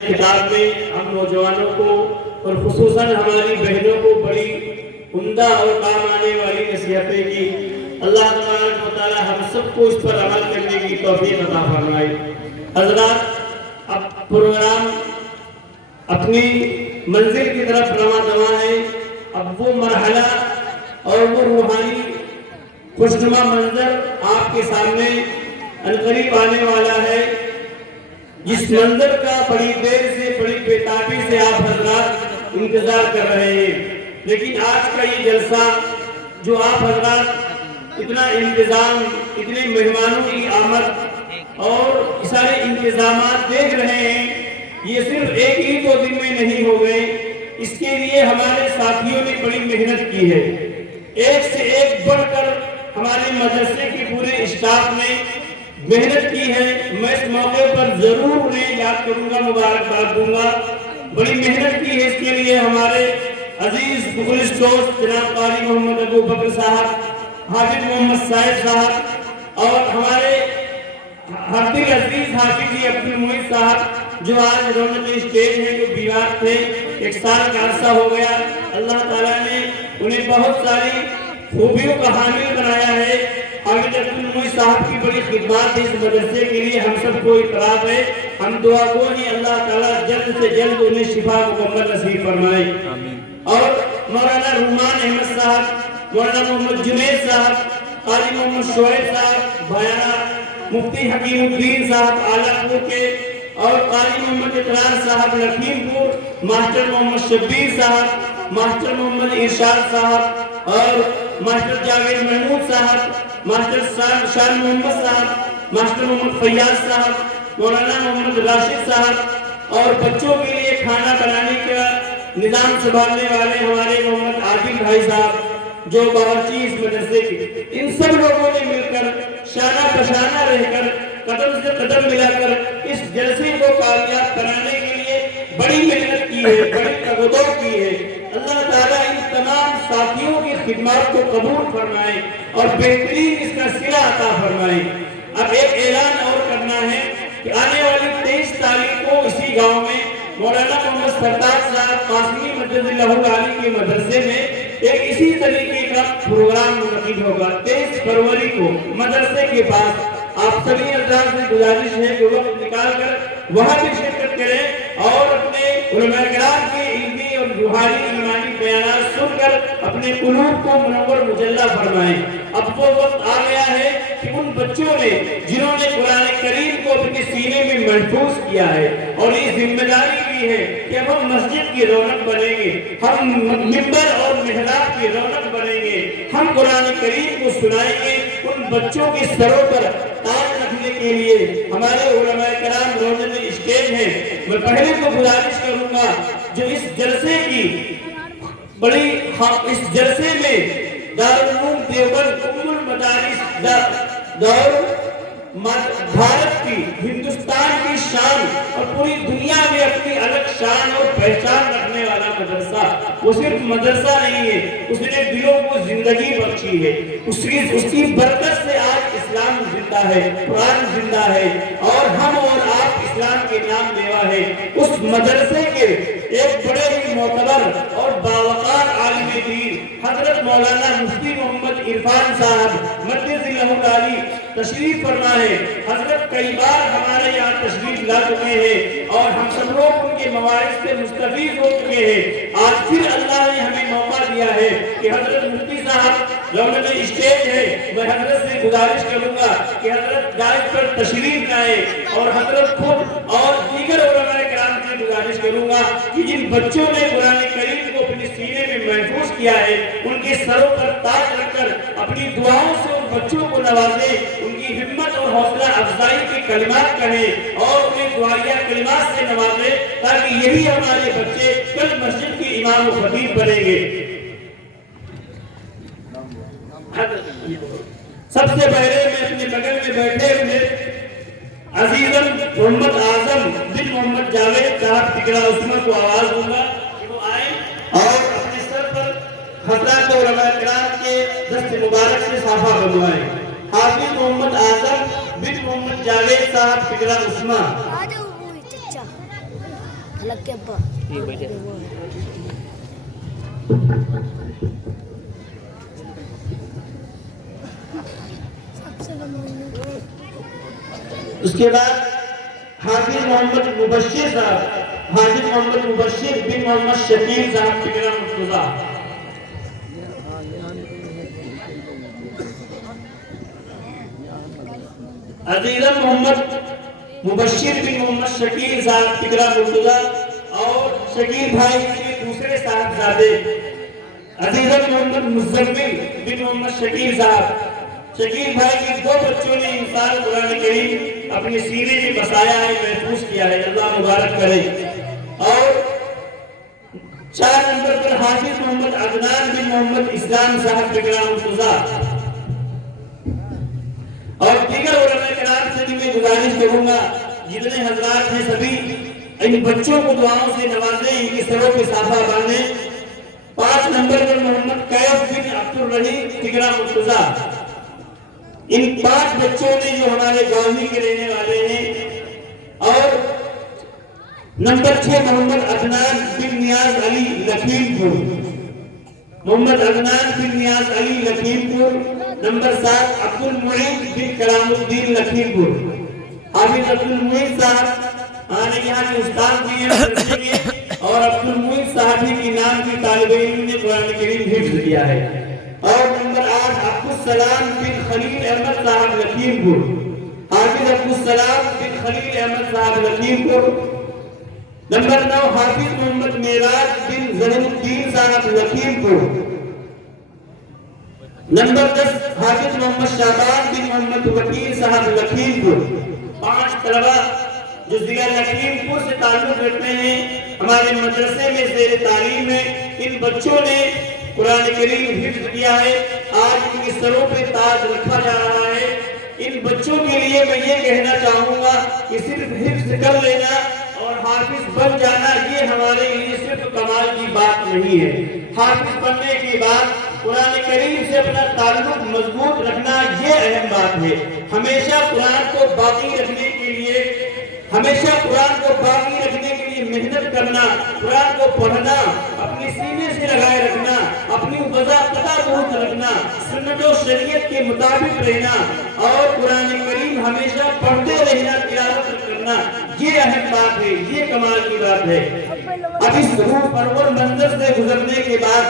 خطاب میں ہم نوجوانوں کو اور خصوصاً ہماری بہنوں کو بڑی عمدہ اور کام آنے والی نصیحتیں کی۔ اللہ تبارک و تعالی ہم سب کو اس پر عمل کرنے کی توفیق عطا فرمائے۔ حضرات، اب پروگرام اپنی منزل کی طرف رواں دواں ہے۔ اب وہ مرحلہ اور وہ روحانی خوشنما منظر آپ کے سامنے عنقریب آنے والا ہے، جس منظر کا بڑی دیر سے بڑی بےتابی سے آپ حضرات انتظار کر رہے ہیں۔ لیکن آج کا یہ جلسہ جو آپ حضرات اتنا انتظام، اتنے مہمانوں کی آمد اور سارے انتظامات دیکھ رہے ہیں، یہ صرف ایک ہی دو دن میں نہیں ہو گئے۔ اس کے لیے ہمارے ساتھیوں نے بڑی محنت کی ہے، ایک سے ایک بڑھ کر ہمارے مدرسے کے پورے اسٹاف نے محنت کی ہے۔ میں اس موقع پر ضرور انہیں یاد کروں گا، مبارکباد دوں گا۔ بڑی محنت کی ہے، اس کے لیے ہمارے عزیز مخلص دوست جناب قاری محمد ابو بکر صاحب، حافظ محمد صاحب صاحب، اور ہمارے ہر دل عزیز حافظ جی عبد المعید صاحب، جو آج رونق اسٹیج ہیں، جو بیمار تھے، 1 سال کا عرصہ ہو گیا۔ اللہ تعالیٰ نے انہیں بہت ساری خوبیوں کا حامل بنایا ہے۔ حافظ عبد المعید صاحب کی بڑی خدمات اس مدرسے کے لیے ہم سب کو اعتراف ہے۔ ہم دعا گو ہیں اللہ تعالیٰ جلد سے جلد انہیں شفا مکمل نصیب فرمائے۔ اور مولانا رومان احمد صاحب، مولانا محمد جنید صاحب، قاری محمد شعیب صاحب بھیانہ، مفتی حکیم الدین صاحب آلہ پور کے، اور قاری محمد اقرار صاحب لکھیم پور، ماسٹر محمد شبیر صاحب، ماسٹر محمد ارشاد صاحب، اور ماسٹر جاوید محمود صاحب، ماسٹر شان محمد صاحب، ماسٹر محمد فیاض صاحب، مولانا محمد راشد صاحب، اور بچوں کے لیے کھانا بنانے کا نظام سنبھالنے والے ہمارے محمد عادل بھائی صاحب، جو باورچی اس مدرسے کے، ان سب لوگوں نے مل کر شانہ بشانہ رہ کر قدم سے قدم ملا کر اس جلسے کو کامیاب بنانے کے لیے بڑی محنت کی ہے، بڑی تگودو کی ہے۔ اللہ تعالیٰ ان تمام ساتھیوں کی خدمات کو قبول فرمائے اور بہترین اس کا صلہ عطا فرمائے۔ اب ایک اعلان اور کرنا ہے کہ آنے والی 23 تاریخ کو اسی گاؤں میں مولانا محمد سردار صاحب قاسمی مجد اللہ علی کے مدرسے میں ایک اسی طریقے کا پروگرام منعقد ہوگا 23 فروری کو مدرسے کے پاس۔ آپ سبھی حضرات سے گزارش ہے کہ وقت نکال کر وہاں بھی شرکت کریں اور اپنے علماء کرام کے علمی اور روحانی ایمانی بیانات سن کر اپنے قلوب کو منور مجلہ فرمائیں۔ اب وہ وقت آ گیا ہے کہ ان بچوں نے جنہوں نے قرآن کریم کو اپنے سینے میں محفوظ کیا ہے، اور یہ ذمہ داری بھی ہے کہ اب ہم مسجد کی رونق بنیں گے، ہم منبر اور محراب کی رونق بنیں گے، ہم قرآن کریم کو سنائیں گے۔ ان بچوں کے سروں پر تاج رکھنے کے لیے ہمارے علماء کرام روزن اسٹیج ہیں۔ میں پہلے تو گزارش کروں گا جو اس جلسے کی بڑی اس جلسے میں دارالعلوم دیوبند ام المدارس بھارت کی، ہندوستان کی شان اور پوری دنیا میں اپنی الگ شان اور پہچان رکھنے والا مدرسہ، وہ صرف مدرسہ نہیں ہے، اس نے دلوں کو زندگی بخشی ہے۔ اس کی برکت سے آج اسلام زندہ ہے، قرآن زندہ ہے، اور ہم اور آپ اسلام کے نام لیوا ہے۔ اس مدرسے کے ایک بڑے ہی معتبر اور باوقار عالم دین حضرت مولانا مفتی محمد عرفان صاحب مجد اللہ علی تشریف فرما ہے۔ حضرت کئی بار ہمارے یہاں تشریف لا چکے ہیں اور ہم سب لوگ ان کے مواعظ سے مستفید ہو چکے ہیں۔ آج پھر اللہ نے ہمیں موقع دیا ہے کہ حضرت مفتی صاحب رونق اسٹیج ہے، میں حضرت سے گزارش کروں گا کہ حضرت دائز پر تشریف لائیں، اور حضرت خود اور دیگر علماء کرام سے گزارش کروں گا کہ جن بچوں نے قرآن کریم کو اپنے سینے میں محفوظ کیا ہے، ان کے سروں پر تاج رکھ کر اپنی دعاؤں سے ان بچوں کو نوازیں، ان کی ہمت اور حوصلہ افزائی کے کلمات کہیں اور انہیں دعائیہ کلمات سے نوازیں، تاکہ یہی ہمارے بچے کل مسجد کی امام و خطیب بنیں گے۔ سب سے پہلے میں اپنے بغل میں بیٹھے ہوئے عزیزم محمد اعظم بن محمد جاوید صاحب ٹکڑا عثمان کو آواز دوں گا کہ وہ آئیں اور اپنے سر پر حضرات علماء کرام کے دست مبارک سے صافہ بنوائیں۔ حافظ محمد اعظم بن محمد جاوید صاحب ٹکڑا عثمان۔ اس کے بعد حافظ محمد مبشر صاحب، حافظ محمد مبشر بن محمد شکیل صاحب ٹکرا مرتضیٰ۔ عزیزم محمد مبشر بن محمد شکیل صاحب ٹکرا مرتضیٰ اور شکیل بھائی کے دوسرے صاحبزادے عزیزم محمد مزمل بن محمد شکیل صاحب۔ شکیل بھائی کے دو بچوں نے انسان قرآن کریم اپنے سینے میں بسایا ہے، محفوظ کیا ہے، اللہ مبارک کرے۔ اور 4 نمبر پر حافظ محمد عدنان بن محمد اسلام صاحب ٹکرا مرتضیٰ۔ اور دیگر علماء کرام سے بھی میں گزارش کروں گا جتنے حضرات ہیں سبھی ان بچوں کو دعاؤں سے نوازیں، ان کے سروں پہ صافہ باندھیں۔ 5 نمبر پر محمد کیف بن عبدالرحیم ٹکرا مرتضیٰ۔ ان 5 بچوں نے جو ہمارے گاؤں کے رہنے والے ہیں۔ اور نمبر 6 محمد عدنان بن نیاز علی لکھیم پور، محمد عدنان بن نیاز علی لکھیم پور۔ نمبر 7 عبد المعین بن کرام الدین لکھیم پور۔ حافظ عبد المعین صاحب آنے یہاں کے استاد بھی ہیں اور عبد المعین صاحب کے نام کی طالب علم نے قرآن کریم حفظ کیا ہے۔ اور نمبر 8 عبدالسلام بن خلیل احمد صاحب لکھیم پور، حافظ عبدالسلام بن خلیل احمد صاحب لکھیم پور۔ نمبر 9 حافظ محمد معراج بن زہر الدین صاحب لکھیم پور۔ نمبر 10 حافظ محمد شعبان بن محمد وکیل صاحب لکھیم پور۔ 5 طلبہ جو ضلع لکھیم پور سے تعلق رکھتے ہیں ہمارے مدرسے میں زیر تعلیم ہے، ان بچوں نے قرآن کریم حفظ کیا ہے، آج ان کے سروں پہ تاج رکھا جا رہا ہے۔ ان بچوں کے لیے میں یہ کہنا چاہوں گا کہ صرف حفظ کر لینا اور حافظ بن جانا یہ ہمارے لیے صرف کمال کی بات نہیں ہے۔ حافظ بننے کے بعد قرآن کریم سے اپنا تعلق مضبوط رکھنا یہ اہم بات ہے۔ ہمیشہ قرآن کو باقی رکھنے کے لیے محنت کرنا، قرآن کو پڑھنا، اپنے سینے سے لگائے رکھنا، اپنی وضاحت رکھنا، سنت و شریعت کے مطابق رہنا اور قرآن کریم ہمیشہ پڑھتے رہنا، تلاوت کرنا یہ اہم بات ہے، یہ کمال کی بات ہے۔ اب اس روح پرور منظر سے گزرنے کے بعد